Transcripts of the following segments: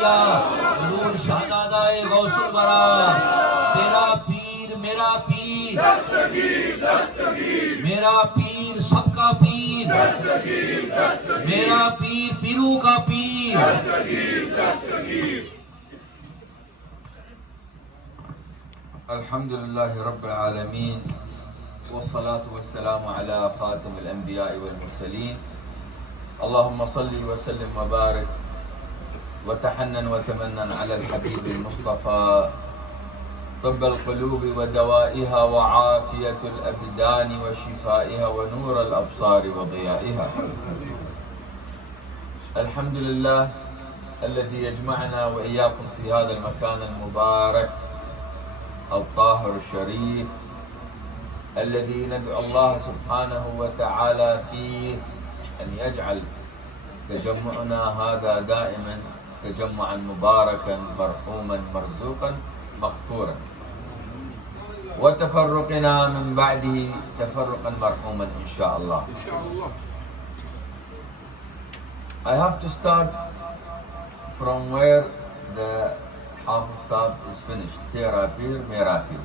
किया नूर शाहजादा गौसुल बरा तेरा पीर मेरा पीर मेरा पीर सबका पीर मेरा पीर पीरू का पीर अल्हम्दुलिल्लाह रब्बिल आलमीन والصلاة والسلام على خاتم الأنبياء والمرسلين اللهم صل وسلم وبارك وتحنن وتمنن على الحبيب المصطفى طب القلوب ودوائها وعافية الأبدان وشفائها ونور الأبصار وضيائها الحمد لله الذي يجمعنا وإياكم في هذا المكان المبارك الطاهر الشريف الذي ندعو الله سبحانه وتعالى فيه أن يجعل تجمعنا هذا دائما تجمعا مباركا مرحوما مرزوقا مغفورا وتفرقنا من بعده تفرقا مرحوما إن شاء الله. I have to start from where the Hafiz Saab is finished. Tera Pir Mera Pir.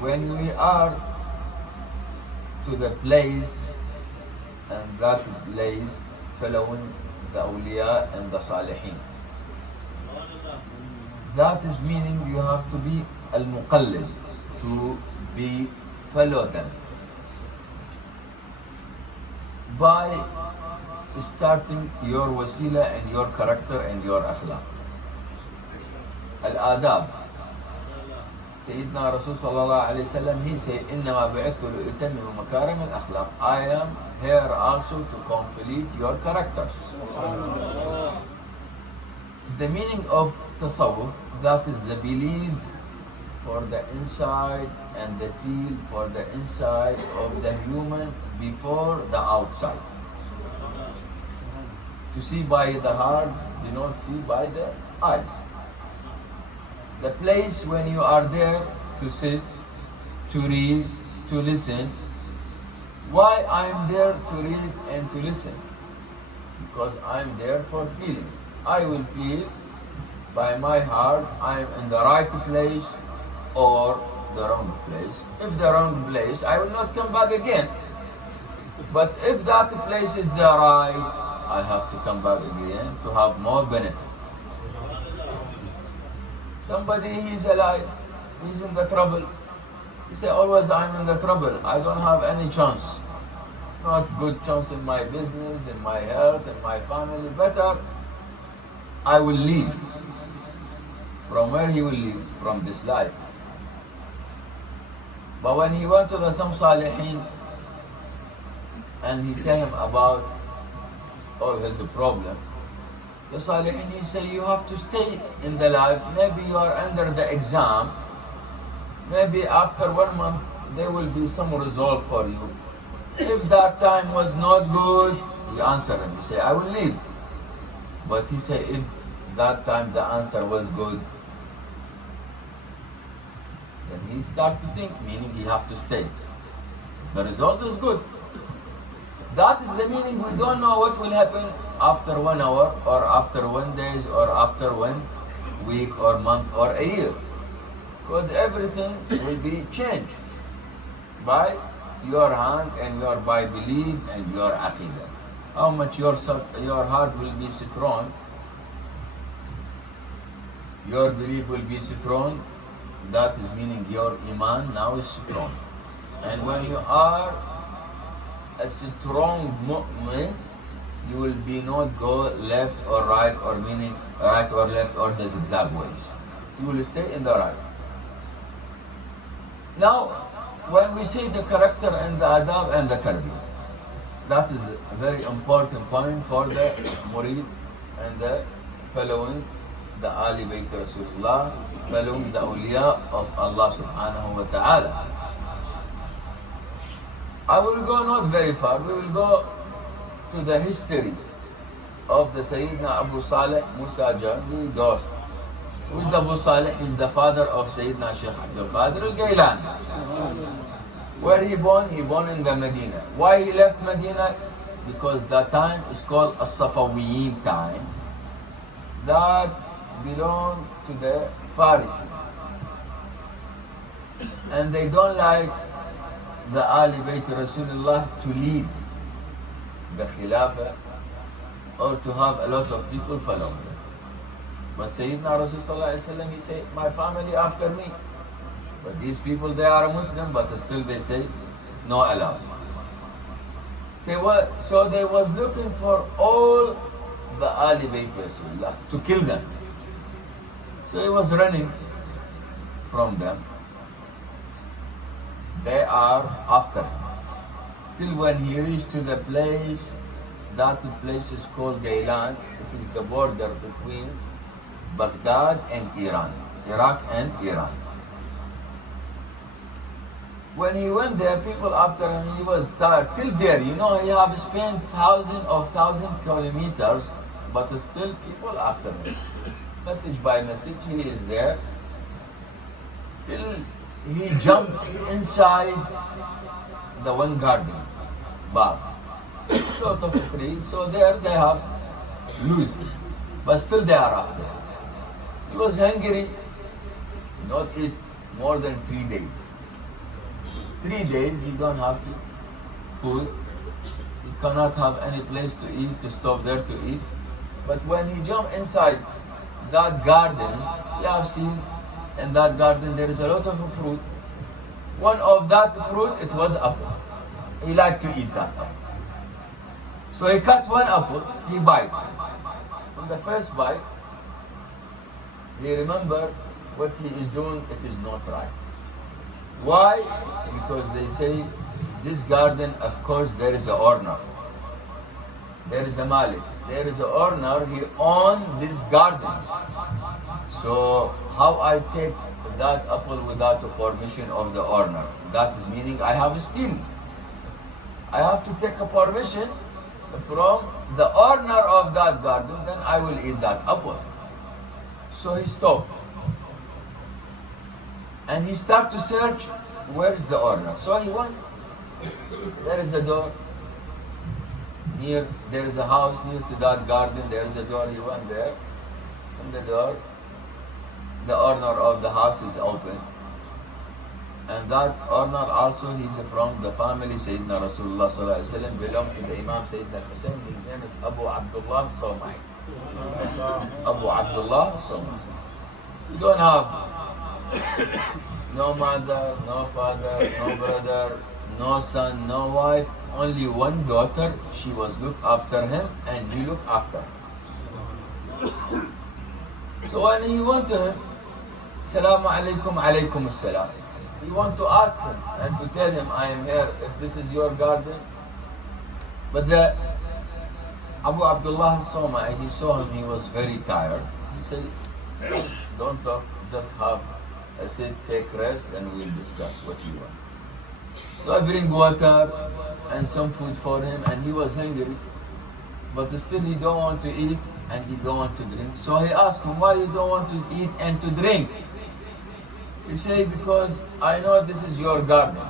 When we are to the place, and that place following the awliya and the salihin, that is meaning you have to be al-muqallid, to be follow them by starting your wasila and your character and your akhlaq. Al-adab. Sayyidina Rasul sallallahu alayhi wa sallam, he said, إِنَّمَا بِعِثْتُ لِأُتَمِّمَ مَكَارِمَ الْأَخْلَاقِ. I am here also to complete your characters. The meaning of tasawwuf, that is the belief for the inside and the feel for the inside of the human before the outside. To see by the heart, do not see by the eyes. The place when you are there to sit, to read, to listen. Why I am there to read and to listen? Because I am there for feeling. I will feel by my heart I am in the right place or the wrong place. If the wrong place, I will not come back again. But if that place is the right, I have to come back again to have more benefit. Somebody, he's alive, he's in the trouble. He say, always I'm in the trouble. I don't have any chance. Not good chance in my business, in my health, in my family. Better, I will leave. From where he will leave? From this life. But when he went to the some salihin and he tell him about all his problem, the salihin, he say, you have to stay in the life. Maybe you are under the exam. Maybe after 1 month, there will be some result for you. If that time was not good, you answer him. You say, I will leave. But he say, if that time the answer was good, then he start to think, meaning he have to stay. The result is good. That is the meaning. We don't know what will happen after 1 hour or after 1 day or after 1 week or month or a year. Because everything will be changed by your hand and your by belief and your aqidah. How much your heart will be strong, your belief will be strong. That is meaning your iman now is strong. And when you are a strong mu'min, you will be not go left or right, or meaning right or left or the zigzag ways. You will stay in the right. Now, when we say the character and the adab and the tarbiyah, that is a very important point for the murid and the following the Ali Bayt Rasulullah, following the awliya of Allah subhanahu wa ta'ala. I will go not very far. We will go to the history of the Sayyidina Abu Saleh Musa Jahdi Dost. Who is Abu Saleh? He is the father of Sayyidina Shaykh Al-Gaylani. Where he born? He born in the Medina. Why he left Medina? because that time is called As-Safawiyin time, that belong to the Farisi. And they don't like the Ali Bayt Rasulullah to lead the Khilafah or to have a lot of people follow them. But Sayyidina Rasulullah, he said, my family after me. But these people, they are Muslim, but still they say, no allowed. Say what? So they was looking for all the Ali Bayt Rasulullah to kill them. So he was running from them. They are after him. Till when he reached to the place, that place is called Gaylan. It is the border between Baghdad and Iran, Iraq and Iran. When he went there, people after him, he was tired. Till there, he have spent thousands of kilometers, but still people after him. Message by message, he is there. Till he jumped inside the one garden, bar, sort of a tree. So there they have loose, but still they are after him. He was hungry, not eat more than 3 days. 3 days he don't have food. He cannot have any place to eat, to stop there to eat. But when he jumped inside that garden, you have seen in that garden there is a lot of fruit. One of that fruit, it was apple. He liked to eat that apple. So he cut one apple, he bite. From the first bite, he remember what he is doing, it is not right. Why? Because they say this garden, of course, there is an owner. There is a Malik. There is an owner, he owns this garden. So how I take that apple without the permission of the owner? That is meaning I have steal. I have to take a permission from the owner of that garden, then I will eat that apple. So he stopped. And he started to search, where is the owner? So he went, there is a door near, there is a house near to that garden, there is a door, he went there. From the door, the owner of the house is open. And that owner also, he's from the family Sayyidina Rasulullah sallallahu alaihi wasallam, belongs to the Imam Sayyidina Hussein. His name is Abu Abdullah Somai. Abu Abdullah Somai. You don't have no mother, no father, no brother, no son, no wife, only one daughter. She was looked after him and he looked after her. So when he went to him, Salamu alaikum, alaikum assalam. He want to ask him and to tell him, I am here, if this is your garden. But the Abu Abdullah Somai, he saw him, he was very tired. He said, don't talk, just have a sit, take rest, and we'll discuss what you want. So I bring water and some food for him, and he was hungry, but still he don't want to eat and he don't want to drink. So he asked him, why you don't want to eat and to drink? He said, because I know this is your garden.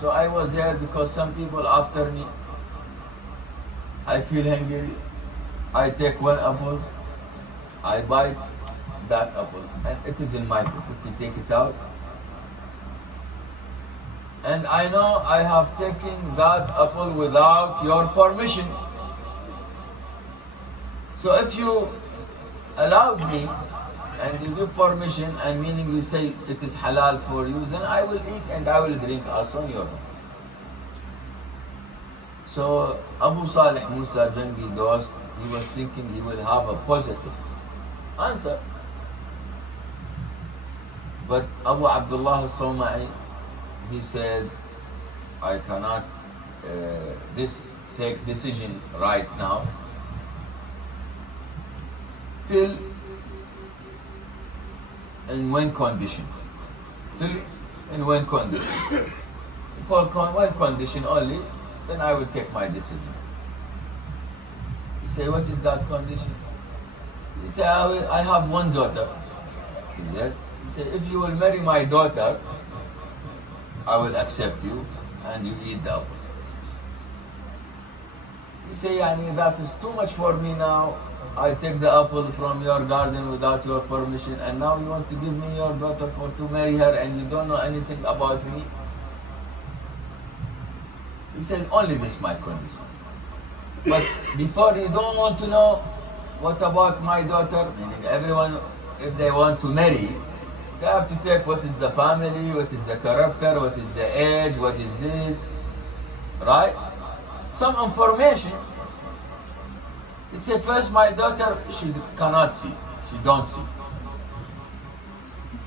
So I was here because some people after me. I feel hungry. I take one apple, I bite that apple, and it is in my pocket. You take it out. And I know I have taken that apple without your permission. So if you allowed me and you give permission, and meaning you say it is halal for you, then I will eat and I will drink also on your own. So Abu Salih Musa Jangi Ghost, he was thinking he will have a positive answer. But Abu Abdullah Somai, he said, I cannot take decision right now till in one condition. Till in one condition. For one condition only, then I will take my decision. He said, what is that condition? He said, I have one daughter. Yes. He said, if you will marry my daughter, I will accept you and you eat the apple. He say, yani, that is too much for me now. I take the apple from your garden without your permission, and now you want to give me your daughter for to marry her, and you don't know anything about me. He said, only this my condition. But before you don't want to know what about my daughter, meaning everyone, if they want to marry, they have to take what is the family, what is the character, what is the age, what is this, right? Some information. He said, first my daughter, she cannot see, she don't see.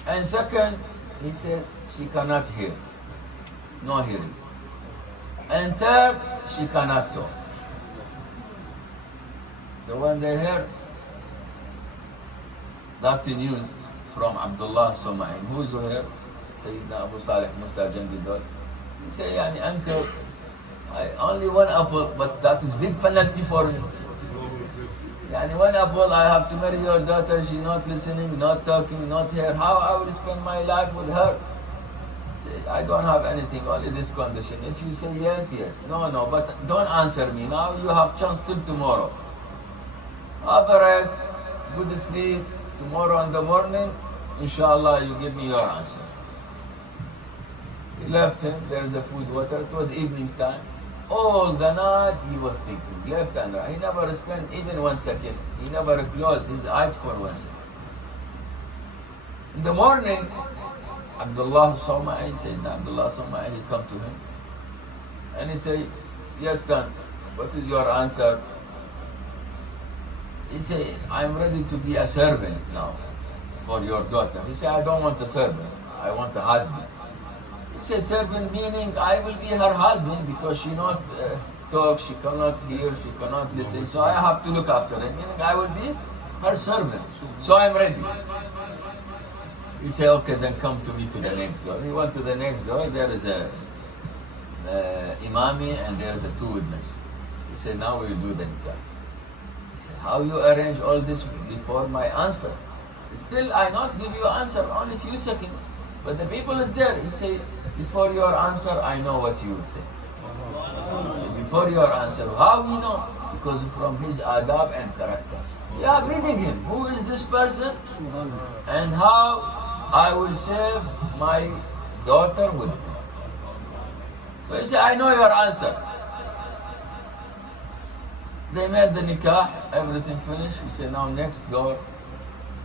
And second, he said, she cannot hear, no hearing. And third, she cannot talk. So when they heard that news from Abdullah Somain, who's here? Sayyidina Abu Salih Musa Jandidot. He said, yani, uncle, I only one apple, but that is big penalty for me. Yani, one apple, I have to marry your daughter, she's not listening, not talking, not here. How I will spend my life with her? Say, I don't have anything, only this condition. If you say yes, yes. No, no, but don't answer me now. You have chance till tomorrow. Have a rest, good sleep. Tomorrow in the morning, inshallah, you give me your answer. He left him, there's a food, water. It was evening time. All the night he was thinking, left and right. He never spent even 1 second. He never closed his eyes for 1 second. In the morning, Abdullah Somain, Sayyidina Abdullah Somain, he come to him. And he said, yes son, what is your answer? He said, I'm ready to be a servant now for your daughter. He said, I don't want a servant, I want a husband. He said, servant meaning I will be her husband because she not talk, she cannot hear, she cannot listen. So I have to look after her, meaning I will be her servant. So I'm ready. He said, okay, then come to me to the next door. He went to the next door, there is a imami and there is a 2 witnesses. He said, now we will do the nikah. How you arrange all this before my answer? Still, I not give you answer, only few seconds. But the people is there. He say, before your answer, I know what you will say. So before your answer, how we know? Because from his adab and character. You are reading him. Who is this person? And how I will save my daughter with him. So he said, I know your answer. They made the nikah, everything finished. He said, now next door,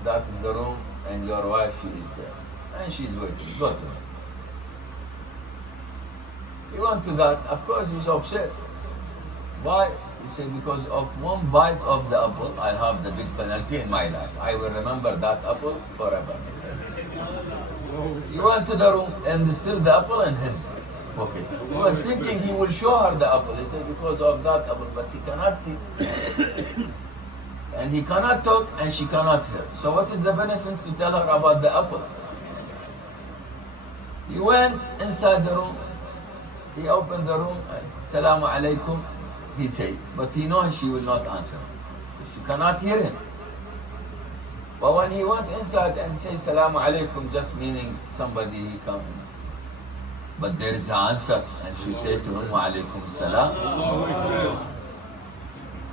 that is the room, and your wife, she is there. And she is waiting, go to her. He went to that, of course he was upset. Why? He said, because of 1 bite of the apple, I have the big penalty in my life. I will remember that apple forever. He went to the room, and still the apple in his pocket. He was thinking he will show her the apple. He said, because of that apple, but he cannot see. And he cannot talk, and she cannot hear. So what is the benefit to tell her about the apple? He went inside the room. He opened the room, Assalamu alaikum, he said. But he knows she will not answer. She cannot hear him. But when he went inside and said Assalamu alaikum, just meaning somebody he come in. But there is an answer, and she said to him, Wa alaikum salam.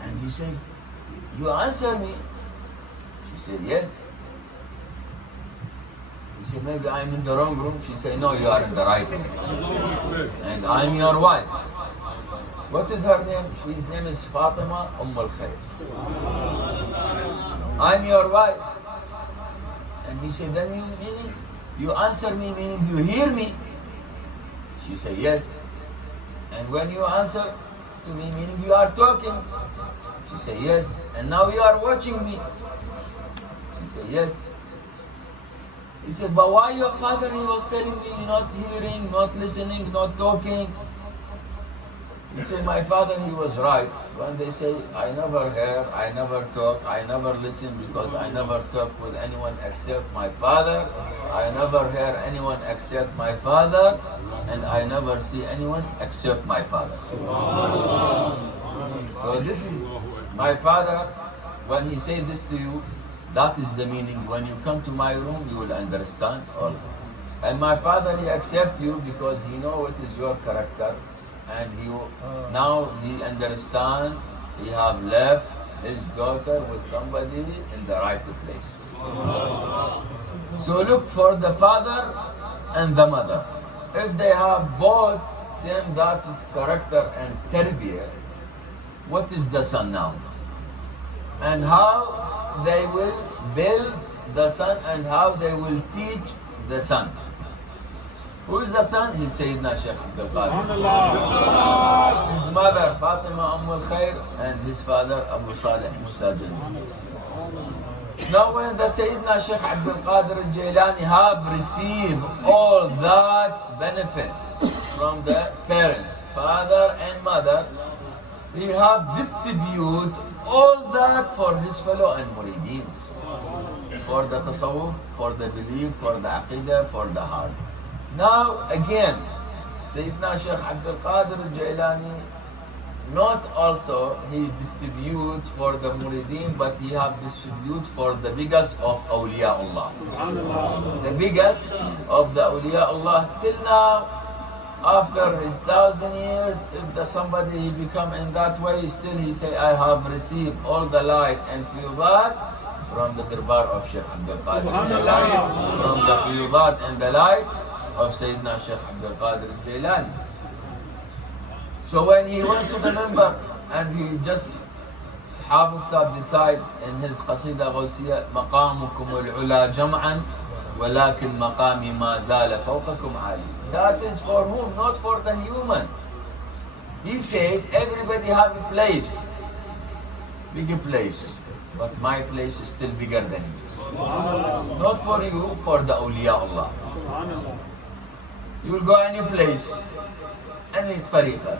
And he said, you answer me? She said, yes. He said, maybe I'm in the wrong room. She said, no, you are in the right room. And I'm your wife. What is her name? His name is Fatima Al-Khair. I'm your wife. And he said, then meaning you answer me, meaning you hear me? She said, yes. And when you answer to me, meaning you are talking? She said, yes. And now you are watching me? She said, yes. He said, but why your father, he was telling me not hearing, not listening, not talking? He said, my father, he was right. When they say, I never hear, I never talk, I never listen because I never talk with anyone except my father. I never hear anyone except my father. And I never see anyone except my father. So this is my father. When he say this to you, that is the meaning. When you come to my room, you will understand all. And my father, he accepts you because he know what is your character. And now he understand he have left his daughter with somebody in the right place. So look for the father and the mother. If they have both same that is character and tarbiyah, what is the son now? And how they will build the son and how they will teach the son. Who is the son? He's Sayyidina Shaykh Abdul Qadir. His mother Fatima Al-Khair and his father Abu Salih Musajid. Now when the Sayyidina Shaykh Abdul Qadir Al-Gaylani have received all that benefit from the parents, father and mother, he have distributed all that for his fellow and murideen. For the tasawwuf, for the belief, for the aqidah, for the heart. Now again, Sayyidina Shaykh Abdul Qadir Al-Gaylani, not also he distribute for the murideen, but he have distribute for the biggest of awliyaullah. The biggest of the awliyaullah till now. After his 1,000 years, if somebody he become in that way, still he say, I have received all the light and fiyudat from the darbar of Shaykh Abdul Qadir Al-Gaylani, from the fiyudat and the light of Sayyidina Shaykh Abdul Qadir Al-Gaylani. So when he went to the member and he just Hafiz Sahib decide in his Qasida Ghawsiyya, مقامكم العلا جمعا ولكن مقامي ما زال فوقكم عالي. That is for whom? Not for the human. He said, everybody have a place, bigger place, but my place is still bigger than you. Not for you, for the awliyaullah. You will go any place, any tariqah,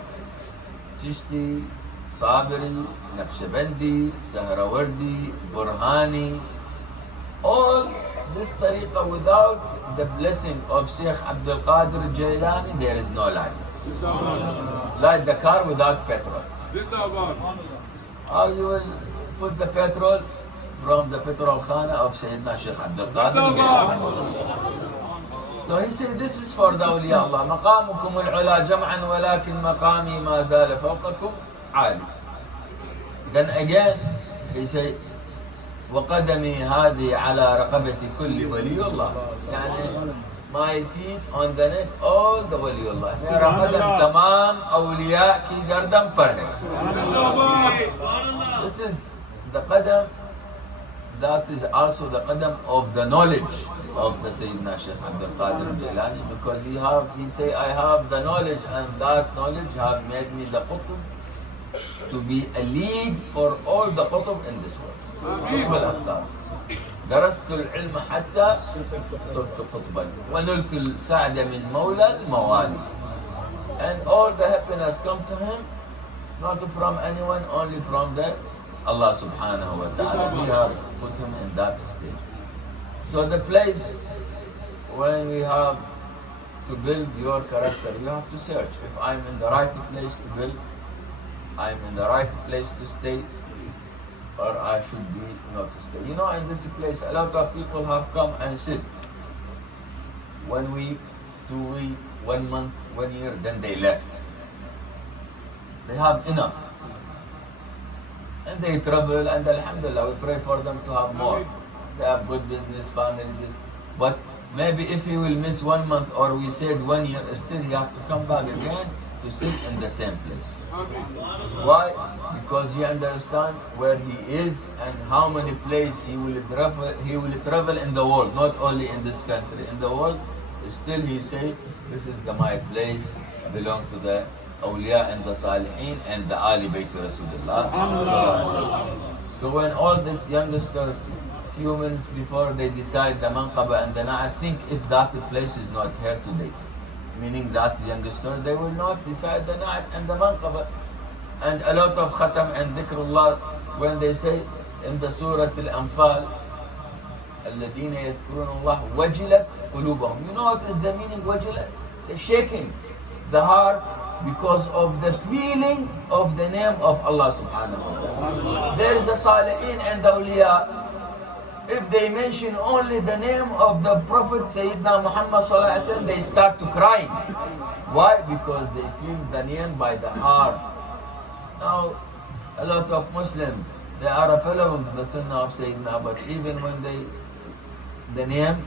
Chishti, Sabiri, Naqshbandi, Sahrawardi, Burhani, all this tariqah without the blessing of Shaykh Abdul Qadir Al-Gaylani, there is no light. Like the car without petrol. How you will put the petrol from the petrol khana of Sayyidina Shaykh Abdul Qadir Al-Gaylani. So he said, this is for the awliya Allah. مقامكم العلا جمعا ولكن مقامي ما زال فوقكم عالي. Then again he said, وقدمي هذه على رقبة كل ولي الله. يعني my feet on the neck all the ولي الله. मेरा قدم तमाम أولياء की गर्दन पर है. This is the qadam, that is also the qadam of the knowledge of the Sayyidina Shaykh Abdul Qadir Al-Gaylani, because he say, I have the knowledge, and that knowledge have made me the qutb to be a lead for all the qutb in this world. درست العلم حتى صرت قطبا ونلت السعد من مولى الموالي. And all the happiness come to him, not from anyone, only from the Allah subhanahu wa ta'ala. We have put him in that state. So the place when we have to build your character, you have to search. If I'm in the right place to build, I'm in the right place to stay, or I should be not to stay. You know, in this place, a lot of people have come and sit 1 week, 2 weeks, 1 month, 1 year, then they left. They have enough. And they travel, and alhamdulillah, we pray for them to have more. They have good business, family business. But maybe if he will miss 1 month, or we said 1 year, still he have to come back again to sit in the same place. Why? Because he understands where he is and how many places he will travel in the world, not only in this country, in the world. Still he say, this is my place, belong to the awliya and the salihin and the Ali Bayt Rasulullah. So when all these youngsters, humans, before they decide the manqaba and the na'at, think if that place is not here today, meaning that youngster, they will not decide the na'at and the manqaba. And a lot of khatam and dhikrullah, when they say in the Surah Al-Anfal, الَّذِينَ يَذْكُرُونَ اللَّهَ وَجِلَتْ قُلُوبَهُم. You know what is the meaning wajilat? They're shaking the heart because of the feeling of the name of Allah subhanahu wa ta'ala. There is a salihin and the awliya. If they mention only the name of the Prophet Sayyidina Muhammad sallallahu alaihi wasallam, they start to cry. Why? Because they feel the name by the heart. Now, a lot of Muslims, they are following the Sunnah of Sayyidina, but even when the name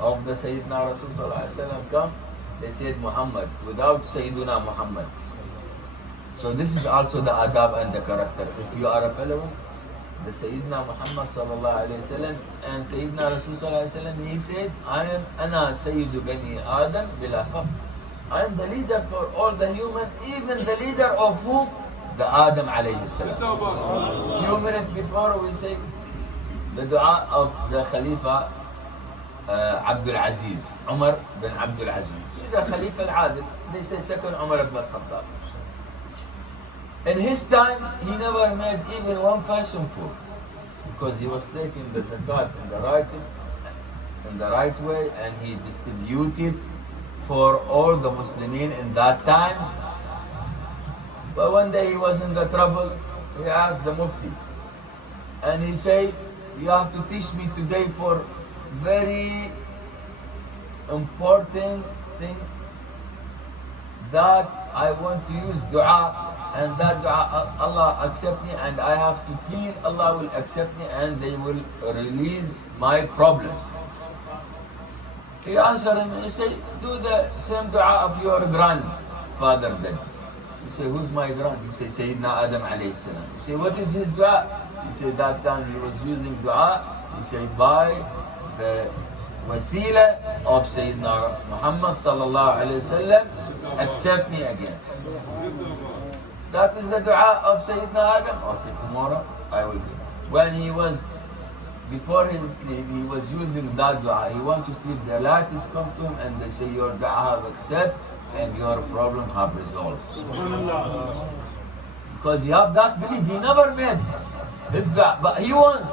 of the Sayyidina Rasul Sallallahu Alaihi Wasallam come, they said Muhammad without Sayyiduna Muhammad. So this is also the adab and the character. If you are following the Sayyidina Muhammad Sallallahu Alaihi Wasallam and Sayyidina Rasul Sallallahu Alaihi Wasallam, he said, I am Ana Sayyidu Bani Adam bila faqr. I am the leader for all the human, even the leader of whom? The Adam alayhi salam. Few minutes before we say the dua of the Khalifa Abdul Aziz, Umar bin Abdul Aziz. He's the Khalifa al-Adil. They say second Umar ibn al-Khattab. In his time, he never made even one person poor, because he was taking the zakat in the right way, and he distributed for all the Muslimin in that time. But one day he was in the trouble. He asked the Mufti, and he said, you have to teach me today for very important thing, that I want to use dua, and that dua Allah accept me, and I have to feel Allah will accept me and they will release my problems. He answered him and he said, do the same dua of your grandfather then. He said, who's my grand? He said, Sayyidina Adam alayhi salam. He said, what is his dua? He said, that time he was using dua. He said, by the wasila of Sayyidina Muhammad sallallahu alayhi wasallam, accept me again. That is the dua of Sayyidina Adam. Okay, tomorrow I will do. When he was, before his sleep, he was using that dua. He wants to sleep, the light is come to him and they say, your dua have accepted and your problem have resolved. Because he have that belief, he never made his dua, but he wants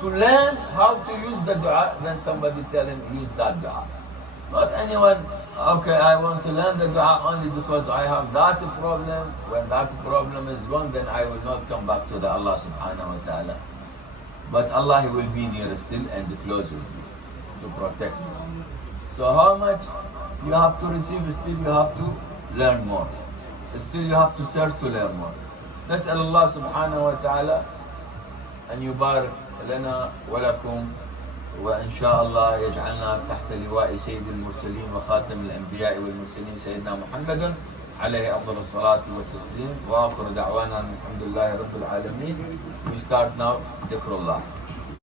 to learn how to use the dua, then somebody tell him, use that dua. Not anyone, okay, I want to learn the dua only because I have that problem. When that problem is gone, then I will not come back to the Allah subhanahu wa ta'ala. But Allah, He will be near still and close with me to protect me. So how much you have to receive, still you have to learn more. Still you have to search to learn more. نسأل الله سبحانه وتعالى أن يبارك لنا ولكم، وإن شاء الله يجعلنا تحت لواء سيد المرسلين وخاتم الأنبياء والمرسلين سيدنا محمد عليه أفضل الصلاة والتسليم، وآخر دعوانا الحمد لله رب العالمين. We start now ذكر الله.